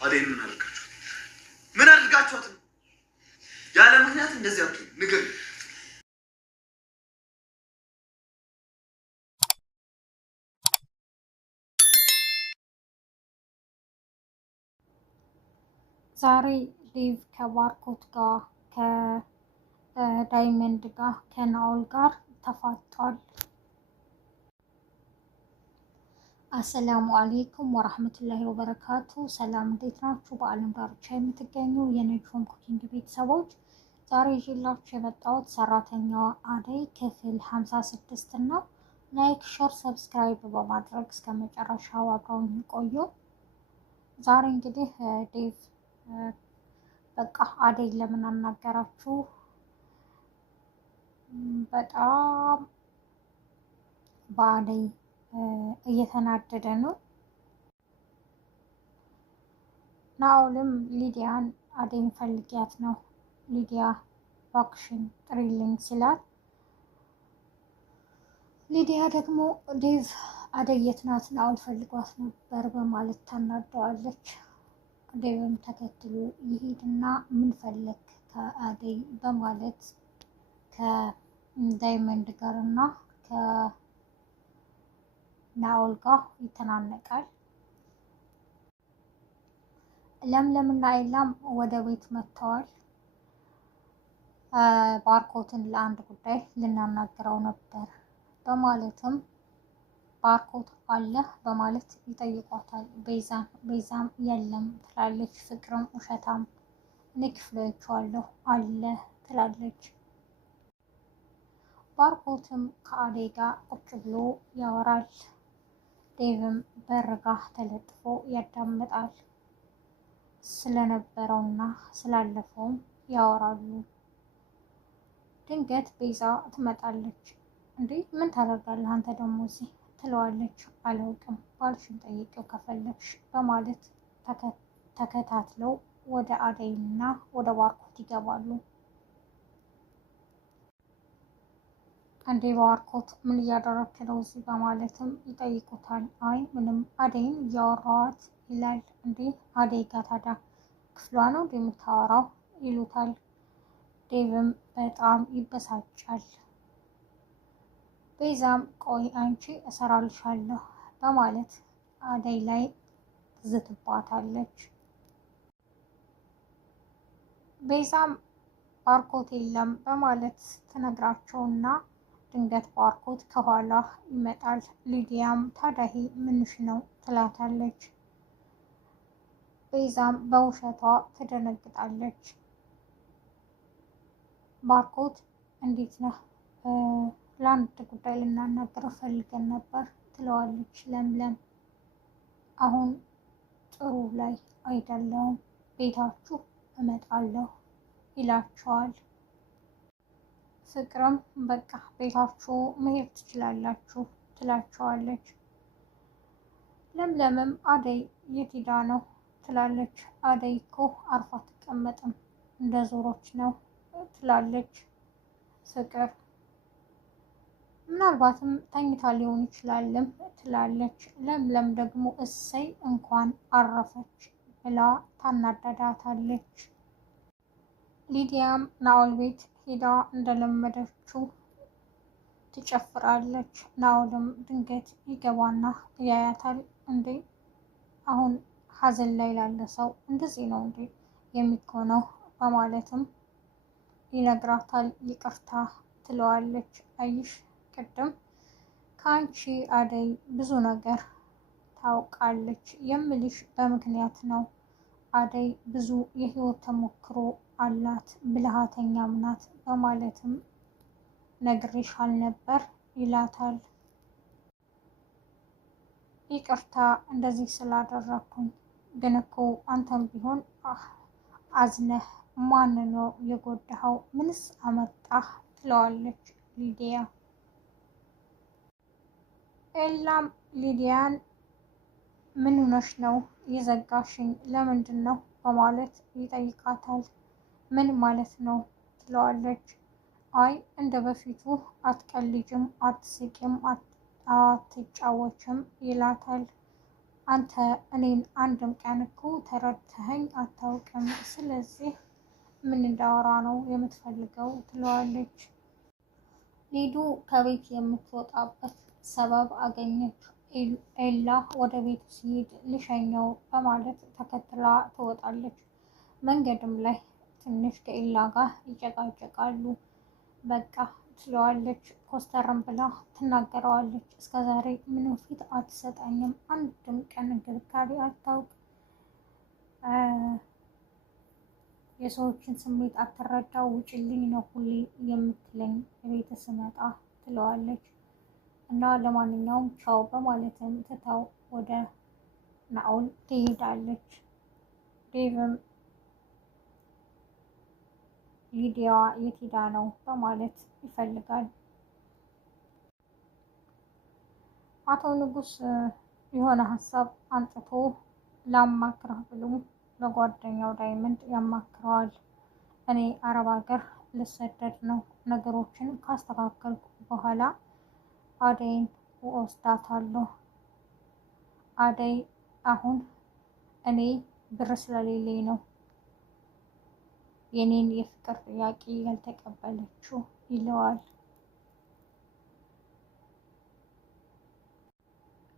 አደይን ምን አድርጋችሁ ምን አድርጋችኋት ነው? ያለ ምክንያት እንደዚህ አትሁን። ንገር። ዛሬ ዴቭ ከባርኮት ጋር ከዳይመንድ ጋር ከናኦል ጋር ተፋጧል። አሰላሙ አሌይኩም ወራህመቱላሂ ወበረካቱ። ሰላም እንዴት ናችሁ? በአለም ዳርቻ የምትገኙ የነጅሆም ኩኪንግ ቤተሰቦች ዛሬ ይዤላችሁ የመጣሁት ሰራተኛዋ አደይ ክፍል 56 ነው። ላይክ፣ ሼር፣ ሰብስክራይብ በማድረግ እስከ መጨረሻው አብረውን ቆዩ። ዛሬ እንግዲህ ዴቭ በቃ አደይ ለምን አናገራችሁ በጣም በአደይ እየተናደደ ነው። ናኦልም ሊዲያን አደይን ፈልጊያት ነው ሊዲያ ባክሽን ጥሪልኝ ሲላት፣ ሊዲያ ደግሞ ዴቭ አደይ የት ናት? ናኦል ፈልጓት ነበር በማለት ታናደዋለች። ዴቭም ተከትሎ ይሄድና ምን ፈለግ ከአደይ በማለት ከዳይመንድ ጋር እና ከናኦል ጋር ይተናነቃል። ለምለምና ኤላም ወደ ቤት መጥተዋል። ባርኮትን ለአንድ ጉዳይ ልናናግረው ነበር በማለትም ባርኮት አለ በማለት ይጠይቋታል። ቤዛም የለም ትላለች። ፍቅርም ውሸታም እኔ ክፍሎችዋለሁ አለ ትላለች። ባርኮትም ከአደይ ጋር ቁጭ ብሎ ያወራል። ዴቭም በርጋ ተለጥፎ ያዳምጣል። ስለነበረውና ስላለፈውም ያወራሉ። ድንገት ቤዛ ትመጣለች። እንዴ ምን ታደርጋለህ አንተ ደግሞ እዚህ ትለዋለች። አላውቅም ባልሽን ጠይቄው ከፈለግሽ በማለት ተከታትለው ወደ አደይና ወደ ባርኮት ይገባሉ። እንዴ ባርኮት ምን እያደረግክ ነው እዚህ በማለትም ይጠይቁታል። አይ ምንም አደይን እያወራዋት ይላል። እንዴ አደይ ጋር ታዲያ ክፍሏ ነው የምታወራው ይሉታል። ዴቭም በጣም ይበሳጫል። ቤዛም ቆይ አንቺ እሰራልሻለሁ በማለት አደይ ላይ ትዝትባታለች። ቤዛም ባርኮት የለም በማለት ትነግራቸውና ድንገት ባርኮት ከኋላ ይመጣል። ሊዲያም ታዲያ ምንሽ ነው ትላታለች። ቤዛም በውሸቷ ትደነግጣለች። ባርኮት እንዴት ነህ? ለአንድ ጉዳይ ልናናገረው ፈልገን ነበር ትለዋለች ለምለም። አሁን ጥሩ ላይ አይደለሁም፣ ቤታችሁ እመጣለሁ ይላቸዋል። ፍቅርም በቃ ቤታችሁ መሄድ ትችላላችሁ ትላቸዋለች። ለምለምም አደይ የት ሄዳ ነው ትላለች። አደይ እኮ አርፋ አትቀመጥም እንደ ዞሮች ነው ትላለች። ፍቅር ምናልባትም ተኝታ ሊሆን ይችላልም ትላለች። ለምለም ደግሞ እሰይ እንኳን አረፈች ብላ ታናደዳታለች። ሊዲያም ናኦል ቤት ሄዳ እንደለመደችው ትጨፍራለች። ናኦልም ድንገት ይገባና ያያታል። እንዴ አሁን ሀዘን ላይ ላለ ሰው እንደዚህ ነው እንዴ የሚኮነው በማለትም ይነግራታል። ይቅርታ ትለዋለች። አይሽ ቅድም ከአንቺ አደይ ብዙ ነገር ታውቃለች የምልሽ በምክንያት ነው። አደይ ብዙ የህይወት ተሞክሮ አላት፣ ብልሃተኛም ናት በማለትም ነግሬሻል ነበር ይላታል። ይቅርታ እንደዚህ ስላደረኩኝ፣ ግን እኮ አንተም ቢሆን አዝነህ ማን ነው የጎዳኸው? ምንስ አመጣህ? ትለዋለች ሊዲያ። ኤላም ሊዲያን ምን ሆነሽ ነው የዘጋሽኝ? ለምንድን ነው በማለት ይጠይቃታል። ምን ማለት ነው ትለዋለች። አይ እንደ በፊቱ አትቀልጅም፣ አትስቂም፣ አትጫወችም ይላታል። አንተ እኔን አንድም ቀን እኮ ተረድተኸኝ አታውቅም። ስለዚህ ምን እንዳወራ ነው የምትፈልገው? ትለዋለች። ሊዱ ከቤት የምትወጣበት ሰበብ አገኘች። ኤላ ወደ ቤቱ ሲሄድ ልሸኘው በማለት ተከትላ ትወጣለች። መንገድም ላይ ትንሽ ከኤላ ጋር ይጨቃጨቃሉ። በቃ ትለዋለች። ኮስተርም ብላ ትናገረዋለች። እስከዛሬ ምንም ፊት አትሰጠኝም፣ አንድም ቀን እንክብካቤ አታውቅ፣ የሰዎችን ስሜት አትረዳ፣ ውጭልኝ ነው ሁሌ የምትለኝ ቤት ስመጣ ትለዋለች። እና ለማንኛውም ቻው በማለትም ትታው ወደ ናኦል ትሄዳለች። ዴቭም ሊዲያ የት ሄዳ ነው በማለት ይፈልጋል። አቶ ንጉስ የሆነ ሀሳብ አንጥቶ ላማክረህ ብሎ ለጓደኛው ዳይመንድ ያማክረዋል። እኔ አረብ ሀገር ልሰደድ ነው፣ ነገሮችን ካስተካከልኩ በኋላ አደይን እወስዳታለሁ። አደይ አሁን እኔ ብር ስለሌለኝ ነው የኔን የፍቅር ጥያቄ ያልተቀበለችው ይለዋል።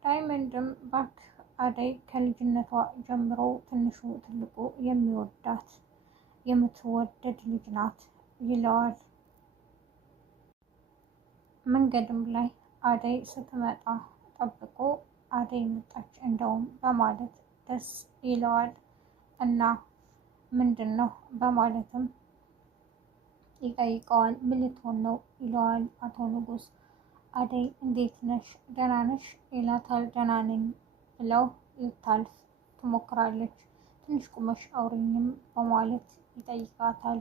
ዳይመንድም እባክህ አደይ ከልጅነቷ ጀምሮ ትንሹ ትልቁ የሚወዳት የምትወደድ ልጅ ናት ይለዋል። መንገድም ላይ አደይ ስትመጣ ጠብቆ አደይ መጣች እንደውም በማለት ደስ ይለዋል። እና ምንድን ነው በማለትም ይጠይቀዋል። ምን ልትሆን ነው ይለዋል አቶ ንጉስ። አደይ እንዴት ነሽ ደህና ነሽ ይላታል። ደህና ነኝ ብለው ልታልፍ ትሞክራለች። ትንሽ ቁመሽ አውሪኝም በማለት ይጠይቃታል።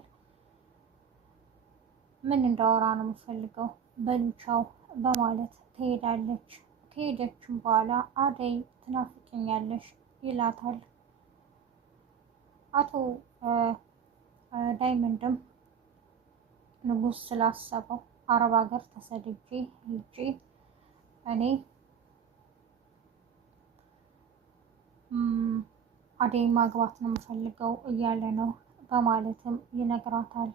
ምን እንዳወራ ነው የምፈልገው? በሉቻው በማለት ትሄዳለች። ከሄደችም በኋላ አደይ ትናፍቅኛለሽ ይላታል። አቶ ዳይመንድም ንጉስ ስላሰበው አረብ ሀገር ተሰድጄ ሄጄ እኔ አደይ ማግባት ነው የምፈልገው እያለ ነው በማለትም ይነግራታል።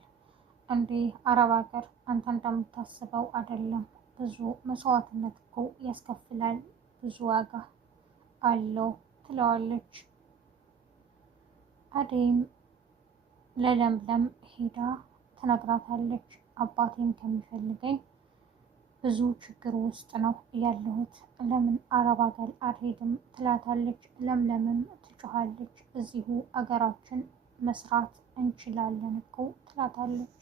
እንዴ አረብ ሀገር አንተ እንደምታስበው አይደለም፣ ብዙ መስዋዕትነት እኮ ያስከፍላል፣ ብዙ ዋጋ አለው ትለዋለች። አደይም ለለምለም ሄዳ ትነግራታለች። አባቴን ከሚፈልገኝ ብዙ ችግር ውስጥ ነው ያለሁት፣ ለምን አረብ ሀገር አልሄድም ትላታለች። ለምለምም ትጮኻለች። እዚሁ አገራችን መስራት እንችላለን እኮ ትላታለች።